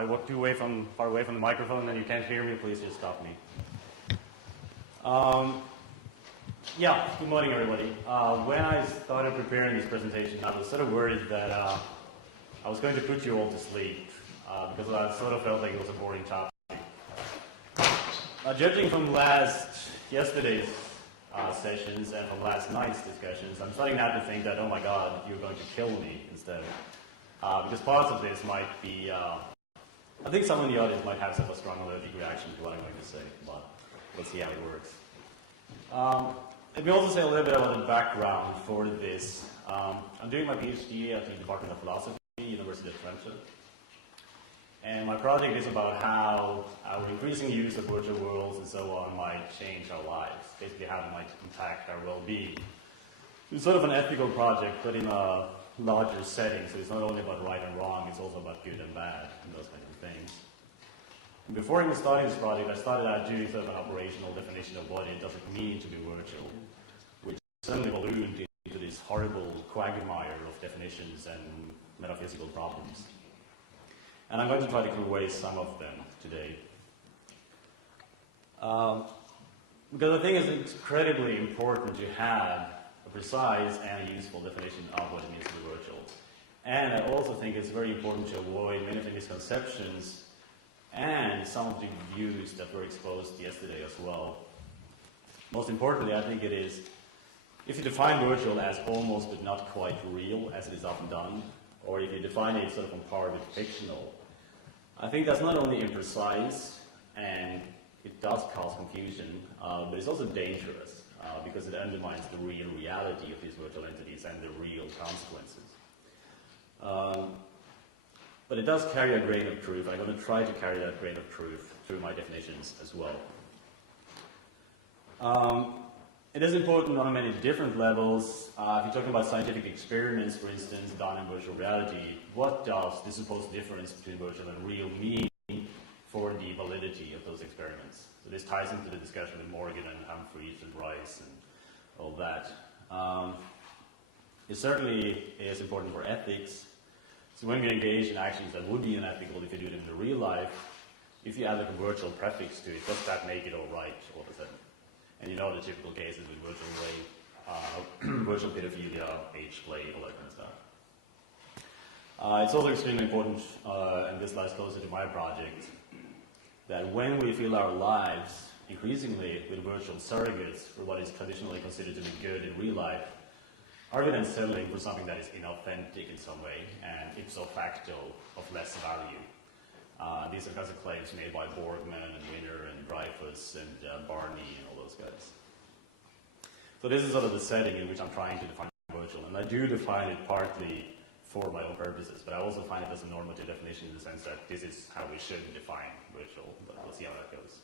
I walk far away from the microphone and you can't hear me, please just stop me. Yeah, good morning everybody. When I started preparing this presentation, I was sort of worried that I was going to put you all to sleep because I sort of felt like it was a boring topic. Judging from yesterday's sessions and from last night's discussions, I'm starting now to think that, oh my god, you're going to kill me instead. Because parts of this might be, I think some in the audience might have sort of a strong allergic reaction to what I'm going to say, but we'll see how it works. Let me also say a little bit about the background for this. I'm doing my PhD at the Department of Philosophy, University of Twente. And my project is about how our increasing use of virtual worlds and so on might change our lives, basically how it might impact our well-being. It's sort of an ethical project, but in a larger setting, so it's not only about right and wrong, it's also about good and bad, and those kinds of things. And before even starting this project, I started out doing sort of an operational definition of what it does mean to be virtual, which suddenly ballooned into this horrible quagmire of definitions and metaphysical problems. And I'm going to try to clear away some of them today. Because I think it's incredibly important to have a precise and useful definition of what it means to be virtual. And I also think it's very important to avoid many of the misconceptions and some of the views that were exposed yesterday as well. Most importantly, I think it is, if you define virtual as almost but not quite real, as it is often done, or if you define it sort of on par with fictional, I think that's not only imprecise, and it does cause confusion, but it's also dangerous, because it undermines the real reality of these virtual entities and the real consequences. But it does carry a grain of truth. I'm going to try to carry that grain of truth through my definitions as well. It is important on many different levels. If you're talking about scientific experiments, for instance, done in virtual reality, what does the supposed difference between virtual and real mean for the validity of those experiments? So this ties into the discussion with Morgan and Humphreys and Rice and all that. It certainly is important for ethics. So when we engage in actions that would be unethical if you do it in the real life, if you add like a virtual prefix to it, does that make it all right all of a sudden? And you know the typical cases with virtual rape, virtual pedophilia, age play, all that kind of stuff. It's also extremely important, and this lies closer to my project, that when we fill our lives increasingly with virtual surrogates for what is traditionally considered to be good in real life, are we then settling for something that is inauthentic in some way and ipso facto of less value? These are kinds of claims made by Borgman and Wiener and Dreyfus and Barney and all those guys. So this is sort of the setting in which I'm trying to define virtual, and I do define it partly for my own purposes, but I also find it as a normative definition in the sense that this is how we should define virtual, but we'll see how that goes.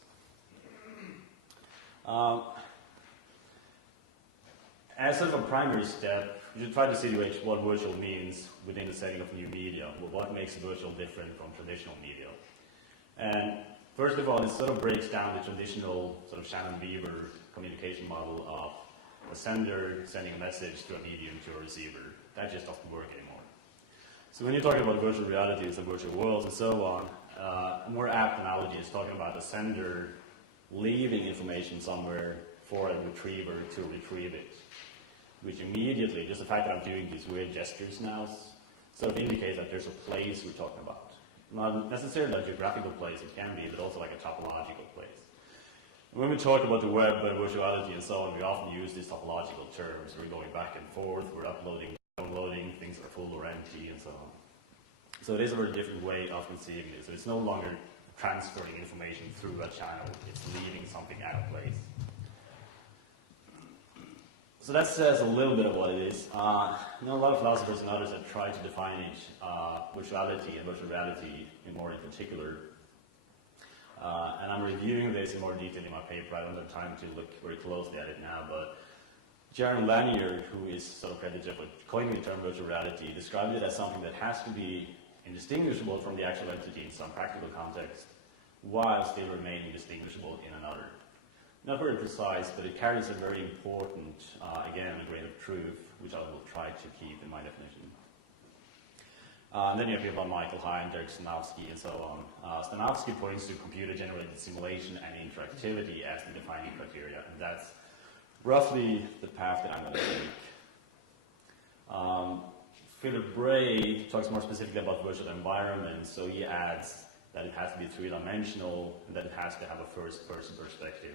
As sort of a primary step, we should try to situate what virtual means within the setting of new media. What makes virtual different from traditional media? And first of all, this sort of breaks down the traditional sort of Shannon-Weaver communication model of a sender sending a message to a medium to a receiver. That just doesn't work anymore. So when you're talking about virtual realities and virtual worlds and so on, a more apt analogy is talking about a sender leaving information somewhere for a retriever to retrieve it, which immediately, just the fact that I'm doing these weird gestures now, sort of indicates that there's a place we're talking about. Not necessarily a geographical place, it can be, but also like a topological place. And when we talk about the web and virtuality and so on, we often use these topological terms. We're going back and forth, we're uploading, downloading, things are full or empty, and so on. So it is a very different way of conceiving it. So it's no longer transferring information through a channel, it's leaving something out of place. So that says a little bit of what it is. I know a lot of philosophers and others have tried to define it, virtuality and virtual reality in particular. And I'm reviewing this in more detail in my paper. I don't have time to look very closely at it now, but Jaron Lanier, who is sort of credited for coining the term virtual reality, described it as something that has to be indistinguishable from the actual entity in some practical context, while still remaining distinguishable in another. Not very precise, but it carries a very important, again, a grain of truth, which I will try to keep in my definition. And then you have people like Michael Hein, Derek Stanowski, and so on. Stanowski points to computer-generated simulation and interactivity as the defining criteria, and that's roughly the path that I'm going to take. Philip Bray talks more specifically about virtual environments, so he adds that it has to be three-dimensional and that it has to have a first-person perspective.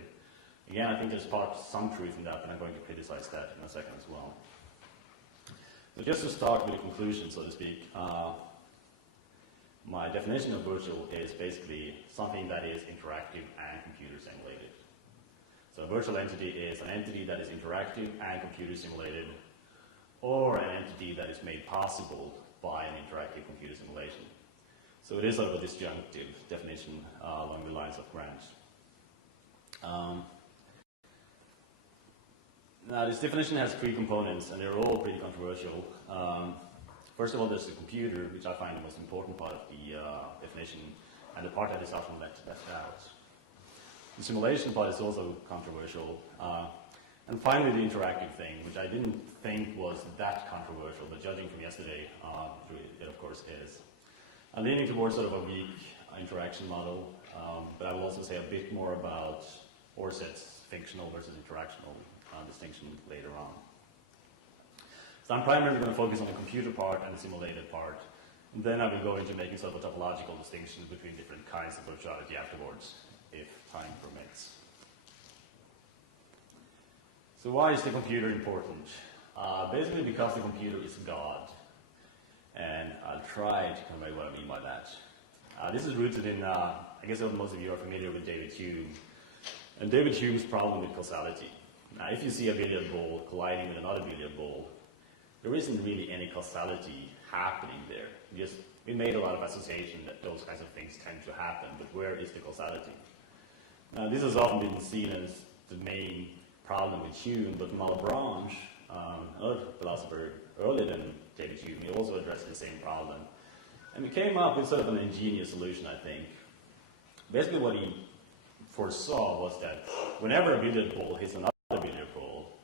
Again, I think there's some truth in that, and I'm going to criticize that in a second as well. So just to start with a conclusion, so to speak, my definition of virtual is basically something that is interactive and computer simulated. So a virtual entity is an entity that is interactive and computer simulated, or an entity that is made possible by an interactive computer simulation. So it is sort of a disjunctive definition along the lines of Grant. Now, this definition has three components, and they're all pretty controversial. First of all, there's the computer, which I find the most important part of the definition, and the part that is often left out. The simulation part is also controversial. And finally, the interactive thing, which I didn't think was that controversial, but judging from yesterday, it of course is. I'm leaning towards sort of a weak interaction model, but I will also say a bit more about Orset's fictional versus interactional distinction later on. So I'm primarily going to focus on the computer part and the simulated part, and then I will go into making sort of a topological distinction between different kinds of virtuality afterwards, if time permits. So why is the computer important? Basically because the computer is God, and I'll try to convey what I mean by that. This is rooted in, I guess most of you are familiar with David Hume, and David Hume's problem with causality. Now, if you see a billiard ball colliding with another billiard ball, there isn't really any causality happening there. We made a lot of association that those kinds of things tend to happen, but where is the causality? Now, this has often been seen as the main problem with Hume, but Malebranche, another philosopher earlier than David Hume, he also addressed the same problem. And we came up with sort of an ingenious solution, I think. Basically what he foresaw was that whenever a billiard ball hits another billiard ball,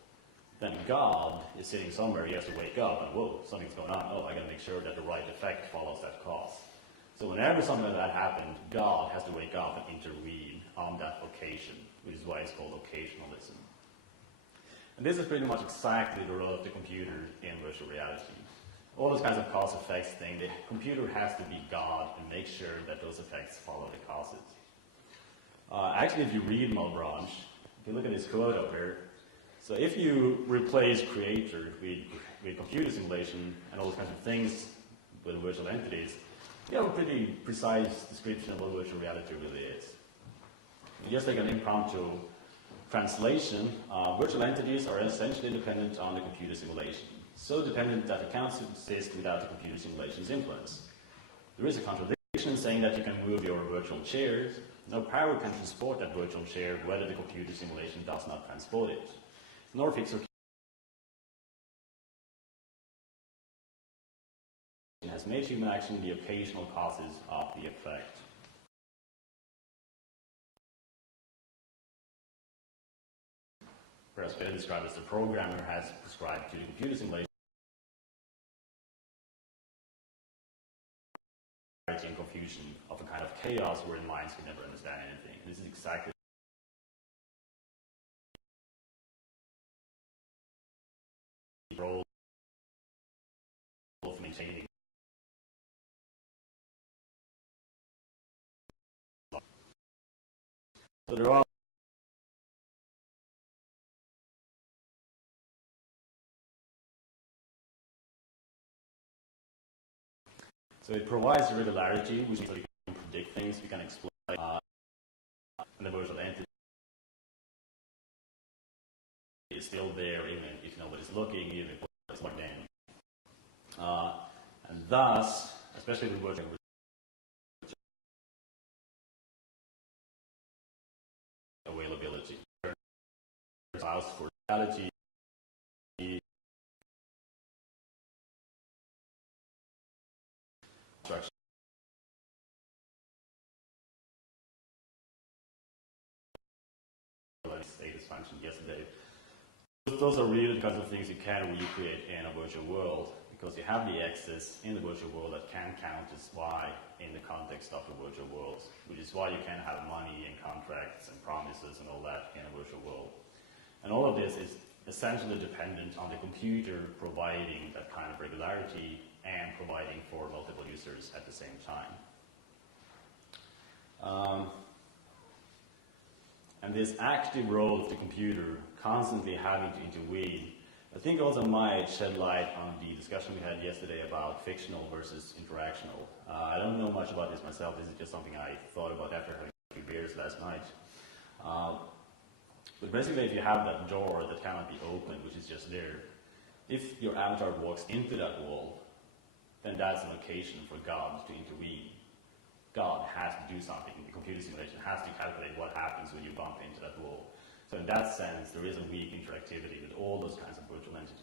then God is sitting somewhere, he has to wake up and, whoa, something's going on. Oh, I got to make sure that the right effect follows that cause. So whenever something like that happened, God has to wake up and intervene on that occasion, which is why it's called occasionalism. And this is pretty much exactly the role of the computer in virtual reality. All those kinds of cause-effects thing, the computer has to be God and make sure that those effects follow the causes. Actually, if you read Malebranche, if you look at this quote up here, so if you replace creator with computer simulation and all those kinds of things with virtual entities, you have a pretty precise description of what virtual reality really is. You just take an impromptu translation. Virtual entities are essentially dependent on the computer simulation. So dependent that it can't exist without the computer simulation's influence. There is a contradiction saying that you can move your virtual chair. No power can transport that virtual chair whether the computer simulation does not transport it. Nor fixed or has made human action the occasional causes of the effect. Perhaps better described as the programmer has prescribed to the computer simulation and confusion of a kind of chaos wherein minds can never understand anything. This is exactly the role of maintaining. So there are so it provides regularity, which means that we can predict things, we can explain and the virtual entity is still there even if nobody's looking, even if it's plugged in. And thus, especially with virtual availability, allows for reality. Status function yesterday. Those are really the kinds of things you can recreate in a virtual world. because you have the x's in the virtual world that can count as y in the context of the virtual world, which is why you can have money and contracts and promises and all that in a virtual world. And all of this is essentially dependent on the computer providing that kind of regularity and providing for multiple users at the same time. And this active role of the computer constantly having to intervene, I think also might shed light on the discussion we had yesterday about fictional versus interactional. I don't know much about this myself. This is just something I thought about after having a few beers last night. But basically, if you have that door that cannot be opened, which is just there, if your avatar walks into that wall, then that's an occasion for God to intervene. God has to do something. The computer simulation has to calculate what happens when you bump into that wall. So in that sense, there is a weak interactivity with all those kinds of virtual entities.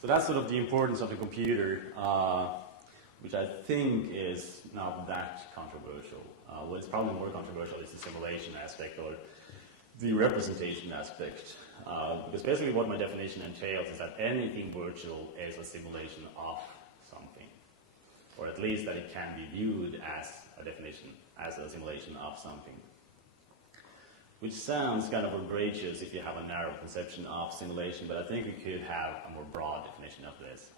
So that's sort of the importance of the computer, which I think is not that controversial. What is probably more controversial is the simulation aspect or the representation aspect. Because basically what my definition entails is that anything virtual is a simulation of something. Or at least that it can be viewed as a definition, as a simulation of something. Which sounds kind of outrageous if you have a narrow conception of simulation, but I think we could have a more broad definition of this.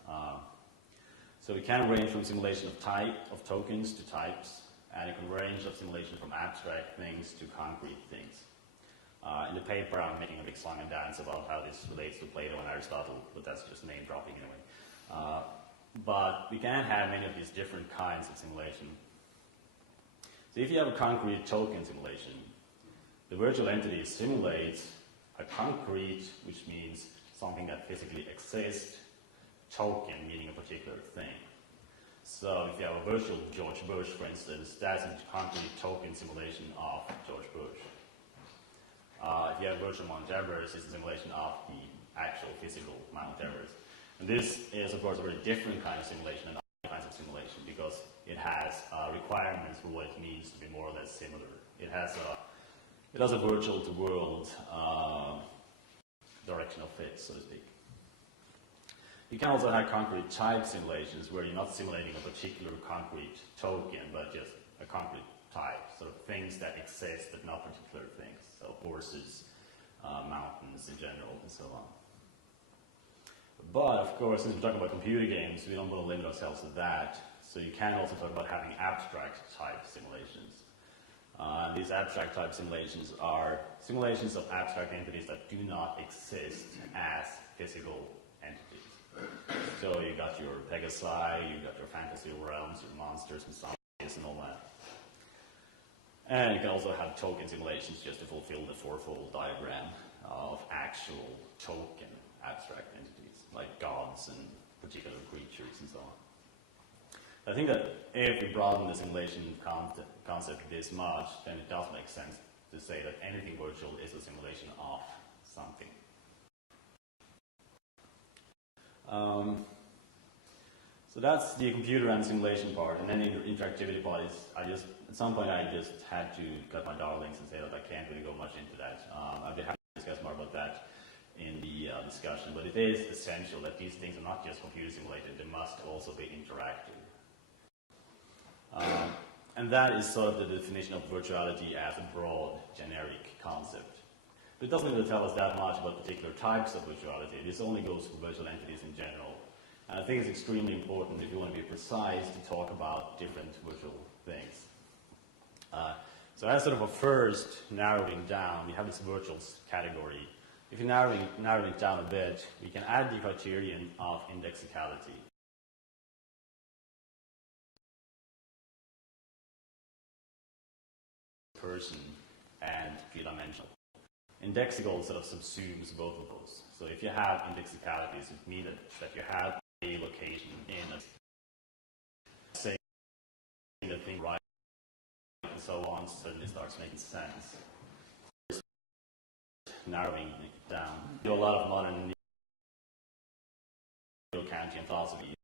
So we can range from simulation of type, of tokens to types, and it can range of simulation from abstract things to concrete things. In the paper, I'm making a big song and dance about how this relates to Plato and Aristotle, but that's just name dropping anyway. But we can have many of these different kinds of simulation. So if you have a concrete token simulation, the virtual entity simulates a concrete, which means something that physically exists, token, meaning a particular thing. So if you have a virtual George Bush, for instance, that's a concrete token simulation of George Bush. If you have virtual Mount Everest, it's a simulation of the actual physical Mount Everest. And this is, of course, a very different kind of simulation than other kinds of simulation because it has requirements for what it means to be more or less similar. It has a virtual-to-world directional fit, so to speak. You can also have concrete type simulations where you're not simulating a particular concrete token, but just a concrete type, sort of things that exist but not particular things. So horses, mountains in general, and so on. But of course, since we're talking about computer games, we don't want to limit ourselves to that. So you can also talk about having abstract type simulations. These abstract type simulations are simulations of abstract entities that do not exist as physical entities. So you got your Pegasi, you got your fantasy realms, your monsters and zombies and all that. And you can also have token simulations just to fulfill the fourfold diagram of actual token abstract entities, like gods and particular creatures and so on. I think that if we broaden the simulation concept this much, then it does make sense to say that anything virtual is a simulation of something. So that's the computer and simulation part, and then the interactivity part is, at some point I just had to cut my darlings and say that I can't really go much into that. I'd be happy to discuss more about that in the discussion, but it is essential that these things are not just computer simulated, they must also be interactive. And that is sort of the definition of virtuality as a broad, generic concept. But it doesn't really tell us that much about particular types of virtuality. This only goes for virtual entities in general. And I think it's extremely important, if you want to be precise, to talk about different virtual things. So as sort of a first narrowing down, we have this virtuals category. If you narrow it down a bit, we can add the criterion of indexicality. Person and three-dimensional. Indexical sort of subsumes both of those. So if you have indexicalities, it means that you have a location in a saying the thing right and so on suddenly starts making sense. Narrowing it down. Do a lot of modern neo-Kantian philosophy.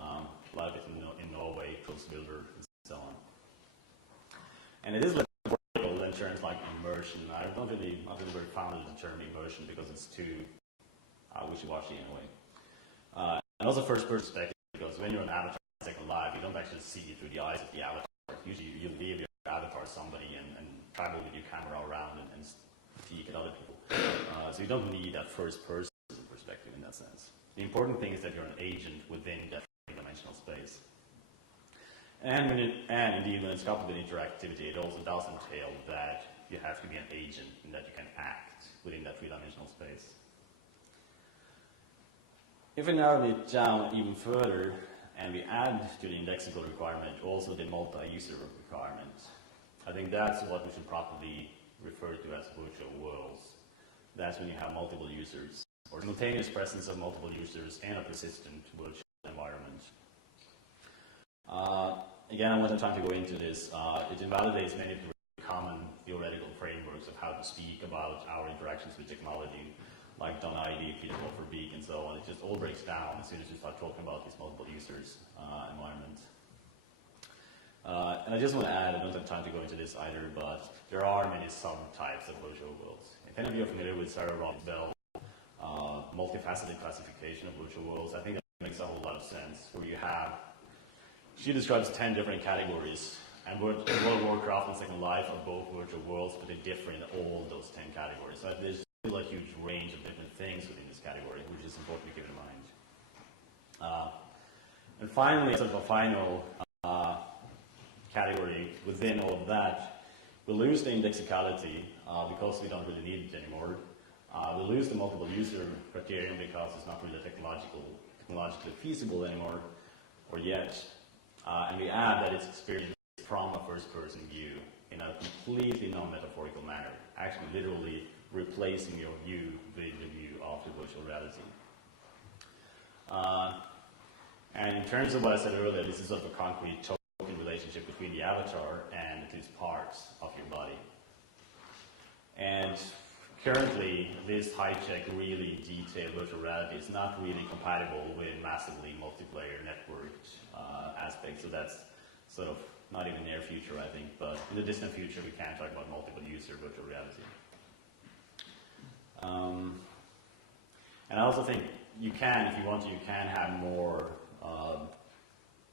A lot of it in Norway, Trosvilder, and so on. And it is like vertical in terms like immersion. I'm not really very fond of the term immersion because it's too wishy-washy in a way. And also first-person perspective, because when you're an avatar in Second Life, you don't actually see it through the eyes of the avatar. Usually you leave your avatar somebody and travel with your camera around and peek at other people. So you don't need that first-person perspective in that sense. The important thing is that you're an agent within that three-dimensional space. And indeed, when it's coupled with interactivity, it also does entail that you have to be an agent and that you can act within that three-dimensional space. If we narrow it down even further, and we add to the indexical requirement also the multi-user requirement, I think that's what we should properly refer to as virtual worlds. That's when you have multiple users, or simultaneous presence of multiple users in a persistent virtual environment. Again, I won't have time to go into this. It invalidates many of the common theoretical frameworks of how to speak about our interactions with technology, like .id, for Beak, and so on. It just all breaks down as soon as you start talking about these multiple users environment. And I just want to add, I don't have time to go into this either, but there are many subtypes of virtual worlds. If any of you are familiar with Sarah Bell's multifaceted classification of virtual worlds, I think that makes a whole lot of sense, where you have, she describes 10 different categories, and World of Warcraft and Second Life are both virtual worlds, but they differ in all those 10 categories. So there's still a huge range of different things within this category, which is important to keep in mind. And finally, sort of a final category within all of that, we lose the indexicality because we don't really need it anymore. We lose the multiple user criterion because it's not really technologically feasible anymore, or yet. And we add that it's experienced from a first-person view in a completely non-metaphorical manner, actually literally replacing your view with the view of the virtual reality. And in terms of what I said earlier, this is sort of a concrete token relationship between the avatar and at least parts of your body. And currently, this high-tech, really detailed virtual reality is not really compatible with massively multiplayer networked aspects, so that's sort of not even near future, I think, but in the distant future, we can talk about multiple user virtual reality. And I also think you can, if you want to, you can have more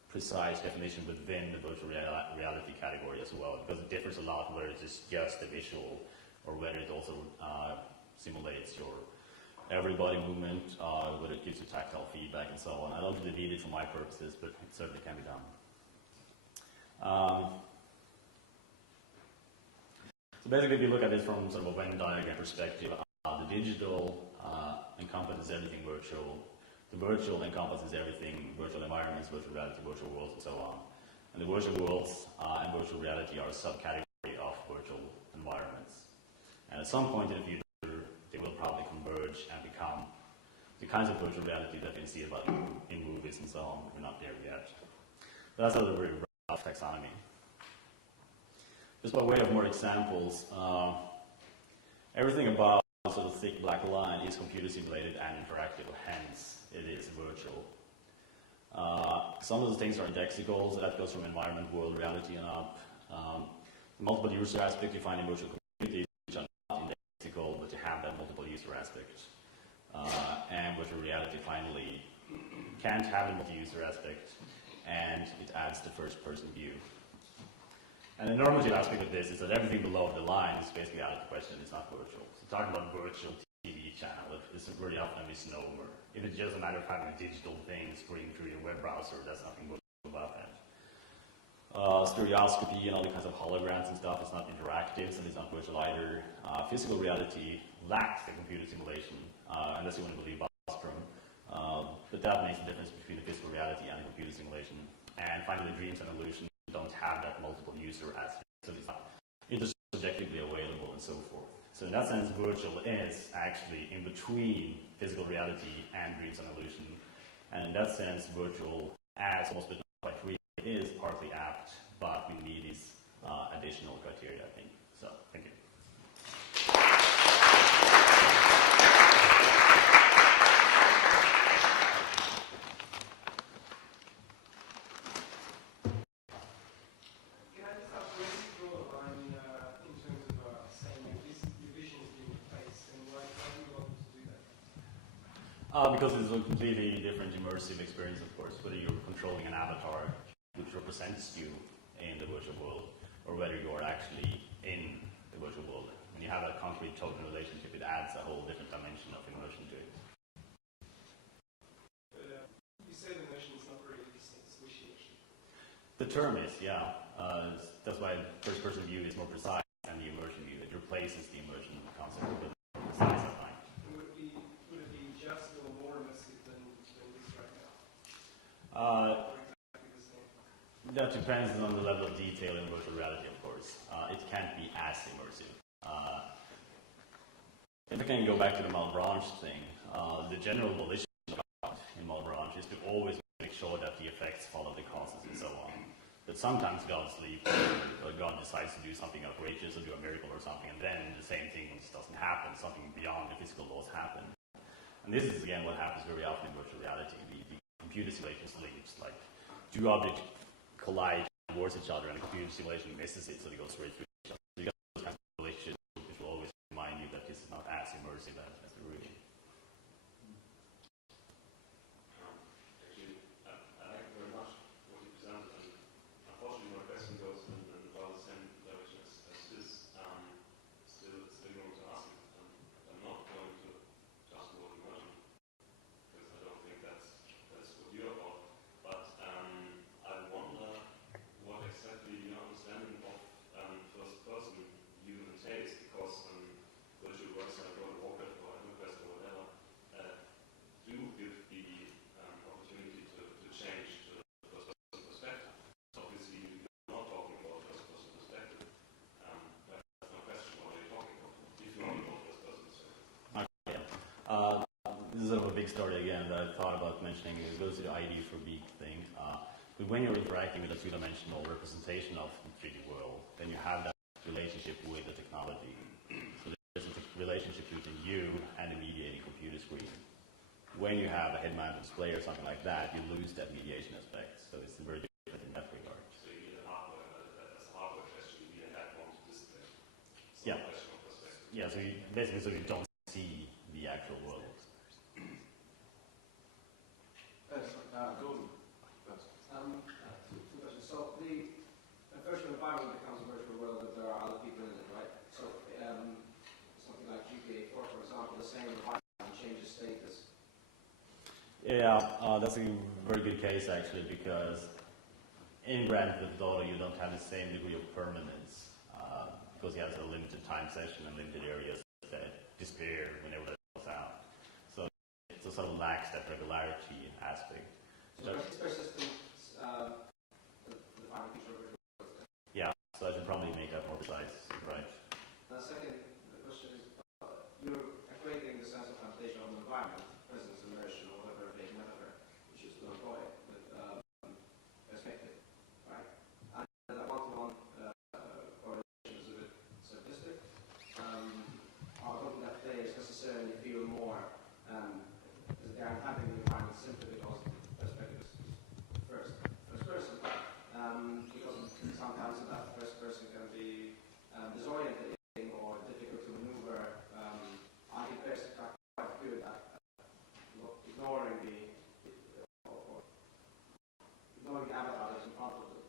precise definition within the virtual reality category as well, because it differs a lot whether it's just the visual or whether it also simulates your every body movement, whether it gives you tactile feedback and so on. I don't really need it for my purposes, but it certainly can be done. So basically, if you look at this from sort of a Venn diagram perspective, the digital encompasses everything virtual. The virtual encompasses everything, virtual environments, virtual reality, virtual worlds, and so on. And the virtual worlds and virtual reality are a subcategory of virtual environments. And at some point in the future, they will probably converge and become the kinds of virtual reality that you see about in movies and so on. We're not there yet. But that's a very rough taxonomy. Just by way of more examples, everything about sort of thick black line is computer simulated and interactive, hence it is virtual. Some of the things are indexical, so that goes from environment, world, reality, and up. The multiple user aspect you find in virtual communities, which are not indexical, but you have that multiple user aspect. And virtual reality, finally, can't have a multi-user aspect, and it adds the first-person view. And the normative aspect of this is that everything below the line is basically out of the question, it's not virtual. So talking about virtual TV channel, it's very often a misnomer. If it's just a matter of having a digital thing scrolling through your web browser, that's nothing virtual about that. Stereoscopy and all the kinds of holograms and stuff is not interactive, so it's not virtual either. Physical reality lacks the computer simulation, unless you want to believe Bostrom. But that makes the difference between the physical reality and the computer simulation. And finally, dreams and illusion don't have that multiple user aspect, so it's not intersubjectively available and so forth. So in that sense, virtual is actually in between physical reality and dreams and illusion. And in that sense, virtual, as almost but not quite real, is partly apt, but we need these additional criteria, I think. So, thank you. Can I just ask, where do you draw the line in terms of saying Because it's a completely different immersive experience, of course, whether you're controlling an avatar which represents you in the virtual world, or whether you're actually in the virtual world. When you have a concrete token relationship, it adds a whole different dimension of immersion to it. You say the immersion is not very distinguishing. The term is, yeah. That's why first-person view is more precise than the immersion view. It replaces the immersion concept with precise outline. Would it be just a little more immersive than this right now? That depends on the level of detail in virtual reality, of course. It can't be as immersive. If I can go back to the Malebranche thing, the general volition in Malebranche is to always make sure that the effects follow the causes and so on. But sometimes God sleeps, or God decides to do something outrageous or do a miracle or something, and then the same thing doesn't happen, something beyond the physical laws happen. And this is again what happens very often in virtual reality. The computer simulation sleeps, like two objects collide towards each other and the computer simulation misses it, so they go straight through each other. So you got those kinds of relationships which will always remind you that this is not as immersive as the real. This is sort of a big story again that I thought about mentioning. It goes to the ID for beak thing. But when you're interacting with a two-dimensional representation of the 3D world, then you have that relationship with the technology. So there's a relationship between you and the mediating computer screen. When you have a head-mounted display or something like that, you lose that mediation aspect. So it's very different in that regard. So you need a hardware, as a hardware question, you need a head-mounted display. So yeah. Yeah, so you, basically so you don't see the actual world. Gordon first. Two questions. So the virtual environment becomes a virtual world that there are other people in it, right? So something like GTA 4, for example, the same environment changes status. Yeah, that's a very good case actually, because in Grand Theft Auto you don't have the same degree of permanence because you have a limited time session and limited areas that disappear whenever that goes out. So it sort of lacks that regularity aspect. So persistence, the final feature of virtual world. Yeah, so I should probably make that more precise, right? The second question is, you're equating the sense of translation of an environment, presence, immersion, or whatever big metaphor you choose to employ, with perspective, right? And that one-to-one correlation is a bit simplistic. I don't think that players necessarily feel more as they are having the environment simply because perspective is first person. Because sometimes that first person can be disorienting or difficult to maneuver. I think players are quite good at ignoring the avatar that's in front of them,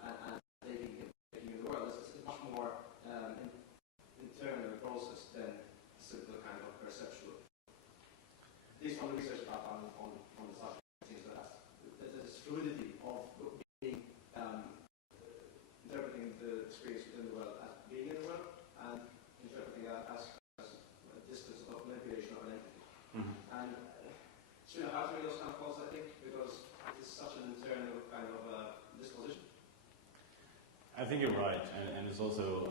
and taking in the world. It's much more internal process than a simple kind of perceptual. At least from the research that I've done on the subject, it seems that there's fluidity of being interpreting the experience within the world as being in the world and interpreting it as a distance of manipulation of an entity. Mm-hmm. And it's really hard to make those kind of calls, I think, because it's such an internal kind of disposition. I think you're right, and it's also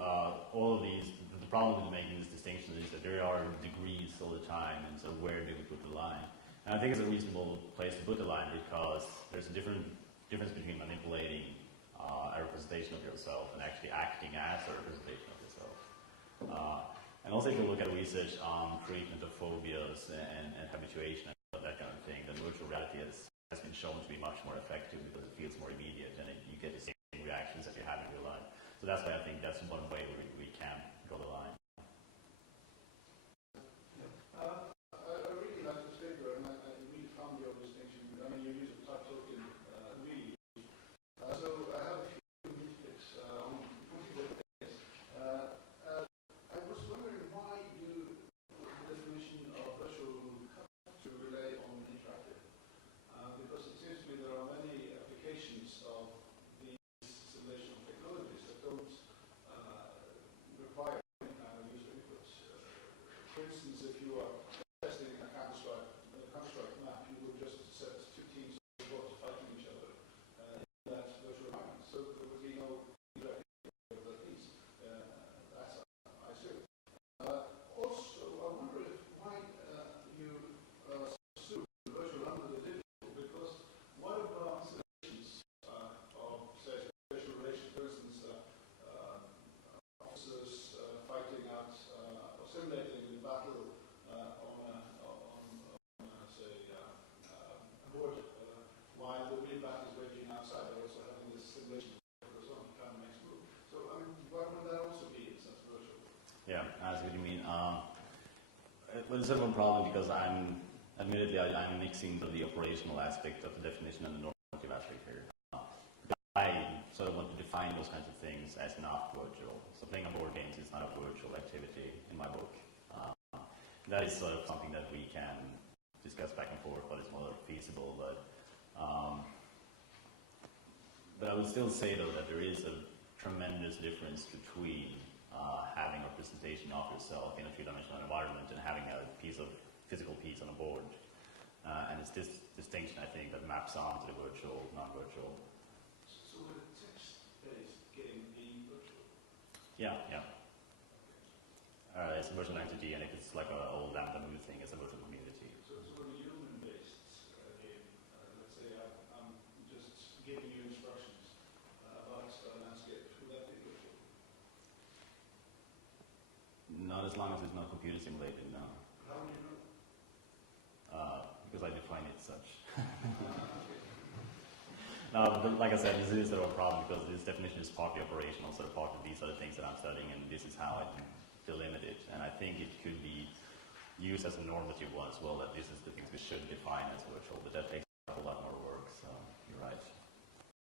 all of these, the problem with making this distinction is that there are degrees all the time, and so where do we put the line? And I think it's a reasonable place to put the line because there's a difference between manipulating a representation of yourself and actually acting as a representation of yourself. And also if you look at research on treatment of phobias and habituation and that kind of thing, then virtual reality has been shown to be much more effective because it feels more immediate and you get the same reactions that you have in real life. So that's why I think that's one way we can draw the line. A Well, it's sort of a problem because admittedly, I'm mixing the operational aspect of the definition and the normative aspect here. I sort of want to define those kinds of things as not virtual. So playing on board games is not a virtual activity in my book. That is sort of something that we can discuss back and forth, but it's more feasible. But I would still say, though, that there is a tremendous difference between having a representation of yourself in a three-dimensional environment and having a physical piece on a board. And it's this distinction, I think, that maps on to the virtual, non-virtual. So would a text-based game be virtual? Yeah. It's a virtual entity, and it's like an old lambda move thing. It's a virtual community. So in a human-based game, let's say I'm just giving you instructions about a landscape, would that be virtual? Not as long as it's not computer simulated, no. How do you know? Because I define it such. No, but like I said, this is sort of a problem because this definition is partly operational, sort of part of these other things that I'm studying, and this is how I delimit it. And I think it could be used as a normative one as well, that this is the things we should define as virtual, but that takes